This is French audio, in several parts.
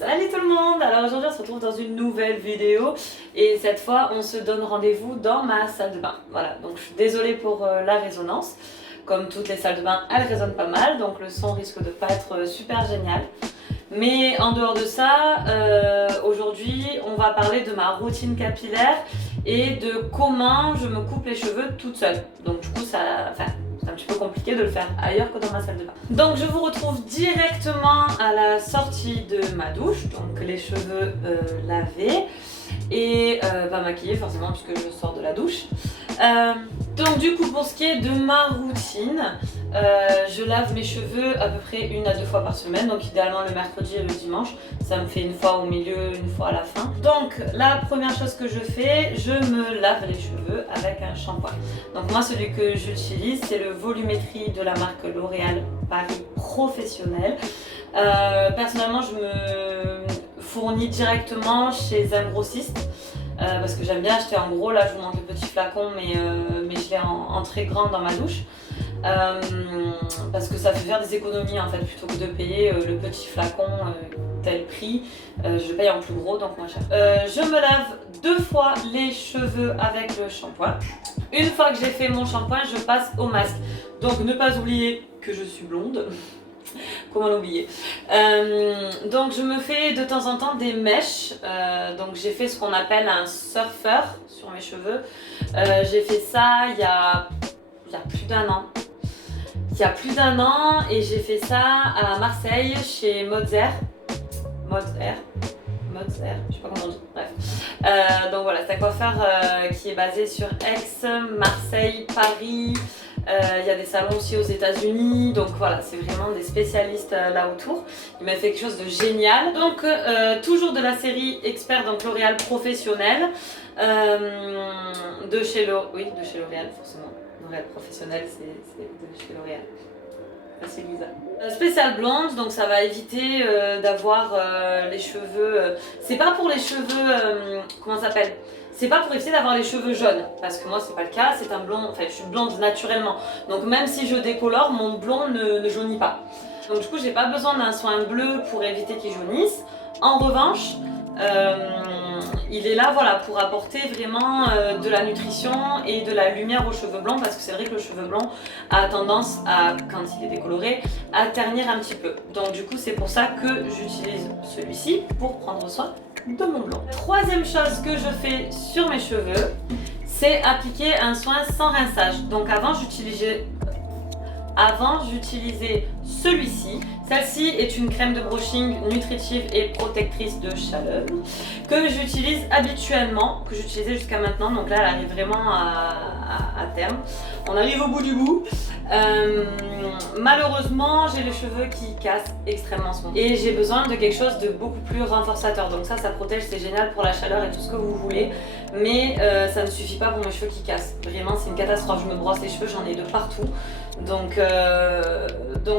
Salut tout le monde! Alors aujourd'hui on se retrouve dans une nouvelle vidéo et cette fois on se donne rendez-vous dans ma salle de bain. Voilà, donc je suis désolée pour la résonance. Comme toutes les salles de bain, elles résonnent pas mal, donc le son risque de pas être super génial. Mais en dehors de ça, aujourd'hui on va parler de ma routine capillaire et de comment je me coupe les cheveux toute seule. Donc du coup c'est un petit peu compliqué de le faire ailleurs que dans ma salle de bain. Donc je vous retrouve directement à la sortie de ma douche, donc les cheveux lavés et pas maquillés forcément puisque je sors de la douche. Donc du coup pour ce qui est de ma routine, je lave mes cheveux à peu près 1 à 2 fois par semaine, donc idéalement le mercredi et le dimanche. Ça me fait une fois au milieu, une fois à la fin. Donc la première chose que je fais, je me lave les cheveux avec un shampoing. Donc moi celui que j'utilise c'est le Volumétrie de la marque L'Oréal Paris Professionnel. Personnellement je me fournis directement chez un grossiste. Parce que j'aime bien acheter en gros, là je vous montre le petit flacon mais je l'ai en très grand dans ma douche. Parce que ça fait faire des économies en fait, plutôt que de payer le petit flacon tel prix, je paye en plus gros donc moins cher. Je me lave 2 fois les cheveux avec le shampoing. Une fois que j'ai fait mon shampoing, je passe au masque. Donc ne pas oublier que je suis blonde. Comment l'oublier. Donc je me fais de temps en temps des mèches. Donc j'ai fait ce qu'on appelle un surfer sur mes cheveux. J'ai fait ça il y a plus d'1 an. Il y a plus d'1 an et j'ai fait ça à Marseille chez Modzer. Modzer, je sais pas comment on dit, bref. Donc voilà, c'est un coiffeur qui est basé sur Aix, Marseille, Paris. Il y a des salons aussi aux États-Unis, donc voilà, c'est vraiment des spécialistes là autour. Il m'a fait quelque chose de génial. Donc toujours de la série Expert, donc L'Oréal Professionnel, de chez L'Oréal forcément. L'Oréal Professionnel, c'est de chez L'Oréal. C'est Lisa. Spécial blonde, donc ça va éviter d'avoir les cheveux. C'est pas pour les cheveux, comment ça s'appelle? C'est pas pour éviter d'avoir les cheveux jaunes, parce que moi c'est pas le cas, c'est un blond, enfin je suis blonde naturellement. Donc même si je décolore, mon blond ne jaunit pas. Donc du coup j'ai pas besoin d'un soin bleu pour éviter qu'il jaunisse. En revanche, il est là voilà, pour apporter vraiment de la nutrition et de la lumière aux cheveux blancs, parce que c'est vrai que le cheveu blanc a tendance à, quand il est décoloré, à ternir un petit peu. Donc du coup c'est pour ça que j'utilise celui-ci pour prendre soin de mon blond. Troisième chose que je fais sur mes cheveux, c'est appliquer un soin sans rinçage. Donc avant j'utilisais celui-ci. Celle-ci est une crème de brushing nutritive et protectrice de chaleur que j'utilise habituellement, que j'utilisais jusqu'à maintenant. Donc là elle arrive vraiment à terme. On arrive au bout du bout. Malheureusement j'ai les cheveux qui cassent extrêmement souvent et j'ai besoin de quelque chose de beaucoup plus renforçateur. Donc ça protège, c'est génial pour la chaleur et tout ce que vous voulez, mais ça ne suffit pas pour mes cheveux qui cassent. Vraiment c'est une catastrophe, je me brosse les cheveux, j'en ai de partout. Donc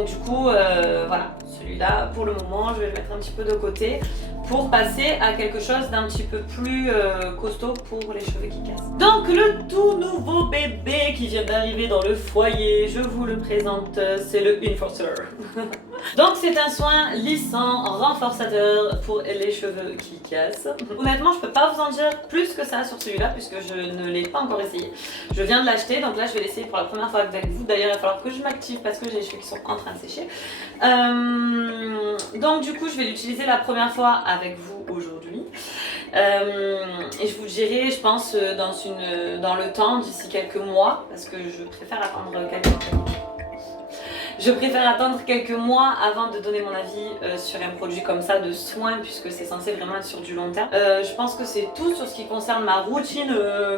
du coup voilà, celui-là pour le moment je vais le mettre un petit peu de côté pour passer à quelque chose d'un petit peu plus costaud pour les cheveux qui cassent. Donc le tout nouveau bébé qui vient d'arriver dans le foyer, je vous le présente, c'est le Enforcer. Donc c'est un soin lissant, renforçateur pour les cheveux qui cassent. Honnêtement je peux pas vous en dire plus que ça sur celui-là puisque je ne l'ai pas encore essayé. Je viens de l'acheter, donc là je vais l'essayer pour la première fois avec vous. D'ailleurs il va falloir que je m'active parce que j'ai les cheveux qui sont en train de sécher. Donc du coup je vais l'utiliser la première fois avec vous aujourd'hui. Et je vous le dirai je pense dans le temps d'ici quelques mois parce que je préfère attendre quelques mois avant de donner mon avis sur un produit comme ça de soin puisque c'est censé vraiment être sur du long terme. Je pense que c'est tout sur ce qui concerne ma routine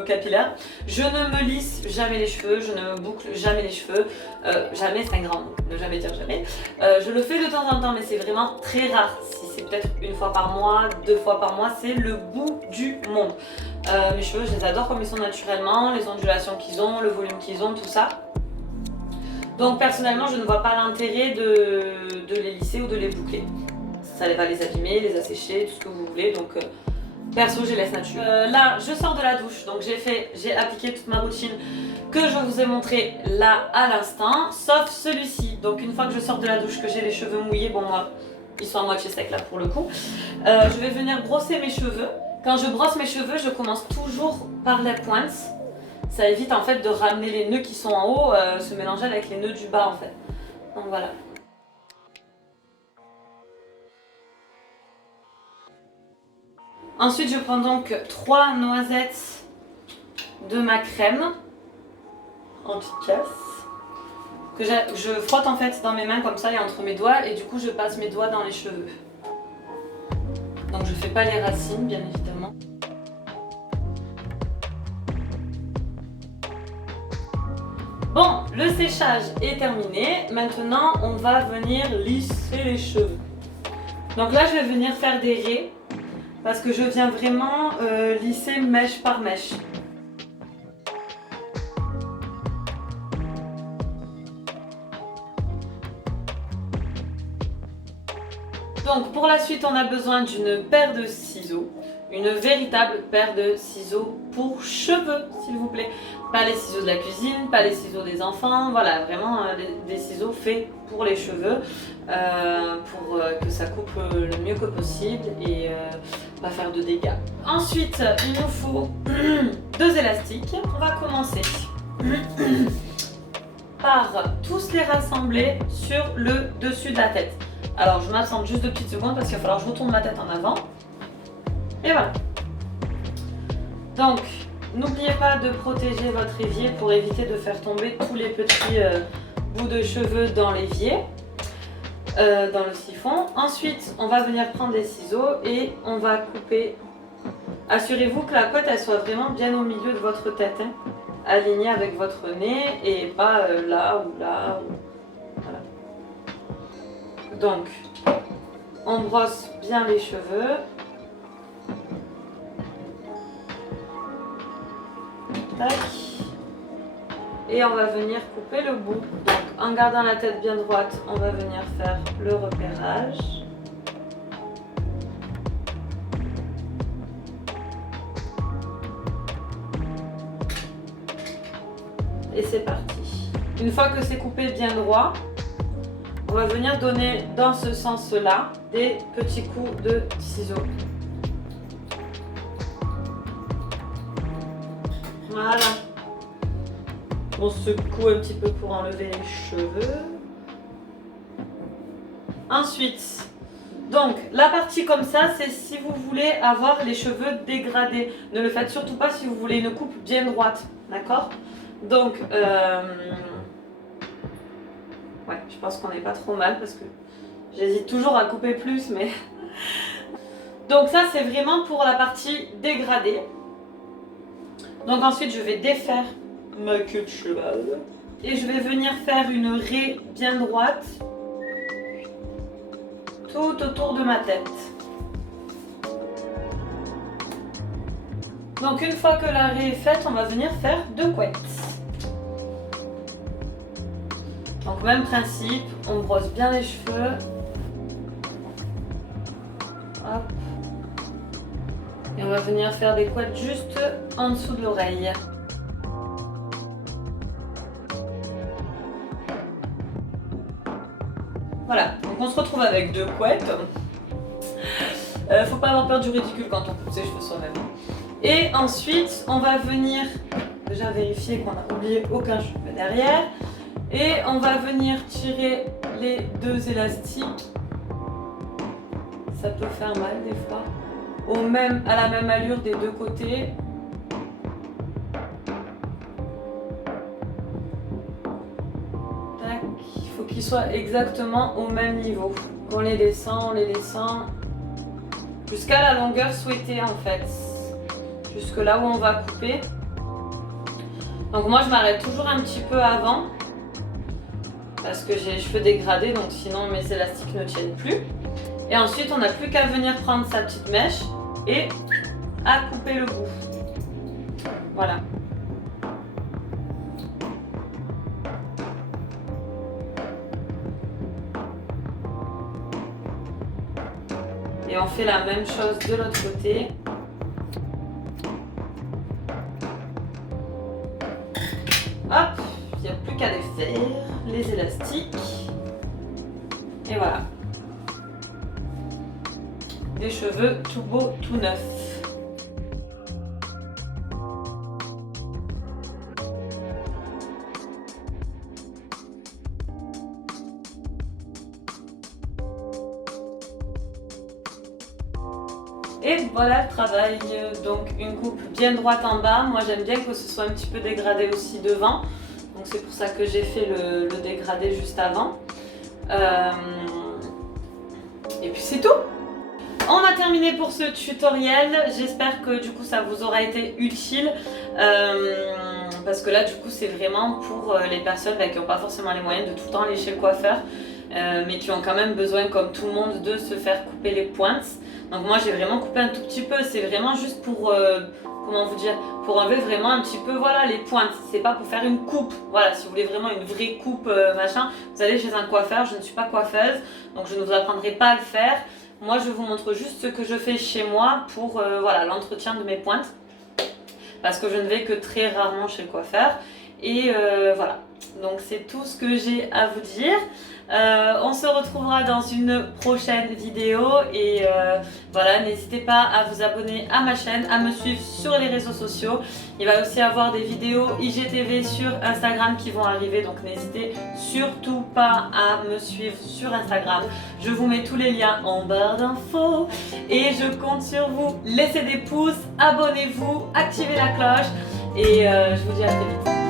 capillaire. Je ne me lisse jamais les cheveux, je ne boucle jamais les cheveux. Jamais c'est un grand mot, ne jamais dire jamais. Je le fais de temps en temps mais c'est vraiment très rare. Si c'est peut-être 1 fois par mois, 2 fois par mois, c'est le bout du monde. Mes cheveux je les adore comme ils sont naturellement, les ondulations qu'ils ont, le volume qu'ils ont, tout ça. Donc personnellement je ne vois pas l'intérêt de les lisser ou de les boucler. Ça va les abîmer, les assécher, tout ce que vous voulez. Donc perso je les laisse nature. Là je sors de la douche, donc j'ai appliqué toute ma routine que je vous ai montré là à l'instant, sauf celui-ci. Donc une fois que je sors de la douche, que j'ai les cheveux mouillés, bon moi ils sont à moitié secs là pour le coup. Je vais venir brosser mes cheveux. Quand je brosse mes cheveux, je commence toujours par les pointes. Ça évite en fait de ramener les nœuds qui sont en haut, se mélanger avec les nœuds du bas en fait. Donc voilà. Ensuite, je prends donc 3 noisettes de ma crème anti-casse que je frotte en fait dans mes mains comme ça et entre mes doigts, et du coup je passe mes doigts dans les cheveux. Donc je fais pas les racines bien évidemment. Bon, le séchage est terminé. Maintenant, on va venir lisser les cheveux. Donc là, je vais venir faire des raies parce que je viens vraiment lisser mèche par mèche. Donc pour la suite, on a besoin d'une paire de ciseaux. Une véritable paire de ciseaux pour cheveux, s'il vous plaît. Pas les ciseaux de la cuisine, pas les ciseaux des enfants, voilà, vraiment des ciseaux faits pour les cheveux, pour que ça coupe le mieux que possible et pas faire de dégâts. Ensuite, il nous faut 2 élastiques. On va commencer par tous les rassembler sur le dessus de la tête. Alors je m'absente juste 2 petites secondes parce qu'il va falloir que je retourne ma tête en avant. Et voilà. Donc, n'oubliez pas de protéger votre évier pour éviter de faire tomber tous les petits bouts de cheveux dans l'évier, dans le siphon. Ensuite, on va venir prendre des ciseaux et on va couper. Assurez-vous que la couette elle soit vraiment bien au milieu de votre tête, hein, alignée avec votre nez et pas là ou là. Voilà. Donc, on brosse bien les cheveux. Tac. Et on va venir couper le bout. Donc en gardant la tête bien droite, on va venir faire le repérage. Et c'est parti. Une fois que c'est coupé bien droit, on va venir donner dans ce sens-là des petits coups de ciseaux. Voilà. On secoue un petit peu pour enlever les cheveux. Ensuite, donc la partie comme ça, c'est si vous voulez avoir les cheveux dégradés. Ne le faites surtout pas si vous voulez une coupe bien droite, d'accord? Donc, ouais, je pense qu'on n'est pas trop mal parce que j'hésite toujours à couper plus, mais... Donc ça, c'est vraiment pour la partie dégradée. Donc ensuite, je vais défaire ma queue de cheval et je vais venir faire une raie bien droite tout autour de ma tête. Donc une fois que la raie est faite, on va venir faire 2 couettes. Donc même principe, on brosse bien les cheveux. Hop. Et on va venir faire des couettes juste en dessous de l'oreille. Voilà, donc on se retrouve avec 2 couettes. Faut pas avoir peur du ridicule quand on coupe ses cheveux soi-même. Et ensuite, on va venir déjà vérifier qu'on n'a oublié aucun cheveu derrière. Et on va venir tirer les 2 élastiques. Ça peut faire mal des fois. À la même allure des 2 côtés. Tac. Il faut qu'ils soient exactement au même niveau. On les descend jusqu'à la longueur souhaitée en fait. Jusque là où on va couper. Donc moi je m'arrête toujours un petit peu avant parce que j'ai les cheveux dégradés, donc sinon mes élastiques ne tiennent plus. Et ensuite on n'a plus qu'à venir prendre sa petite mèche et à couper le bout. Voilà. Et on fait la même chose de l'autre côté. Hop, il n'y a plus qu'à les faire, les élastiques. Et voilà. des cheveux tout beaux, tout neufs. Et voilà le travail, donc une coupe bien droite en bas. Moi j'aime bien que ce soit un petit peu dégradé aussi devant, donc c'est pour ça que j'ai fait le dégradé juste avant. Et puis c'est tout. On a terminé pour ce tutoriel, j'espère que du coup ça vous aura été utile, parce que là du coup c'est vraiment pour les personnes qui n'ont pas forcément les moyens de tout le temps aller chez le coiffeur, mais qui ont quand même besoin comme tout le monde de se faire couper les pointes. Donc moi j'ai vraiment coupé un tout petit peu, c'est vraiment juste pour, comment vous dire, pour enlever vraiment un petit peu voilà, les pointes. C'est pas pour faire une coupe, voilà, si vous voulez vraiment une vraie coupe machin, vous allez chez un coiffeur, je ne suis pas coiffeuse, donc je ne vous apprendrai pas à le faire. Moi je vous montre juste ce que je fais chez moi pour voilà, l'entretien de mes pointes, parce que je ne vais que très rarement chez le coiffeur. Et voilà, donc c'est tout ce que j'ai à vous dire. On se retrouvera dans une prochaine vidéo et voilà, n'hésitez pas à vous abonner à ma chaîne, à me suivre sur les réseaux sociaux. Il va aussi y avoir des vidéos IGTV sur Instagram qui vont arriver, donc n'hésitez surtout pas à me suivre sur Instagram. Je vous mets tous les liens en barre d'infos et je compte sur vous. Laissez des pouces, abonnez-vous, activez la cloche et je vous dis à très vite.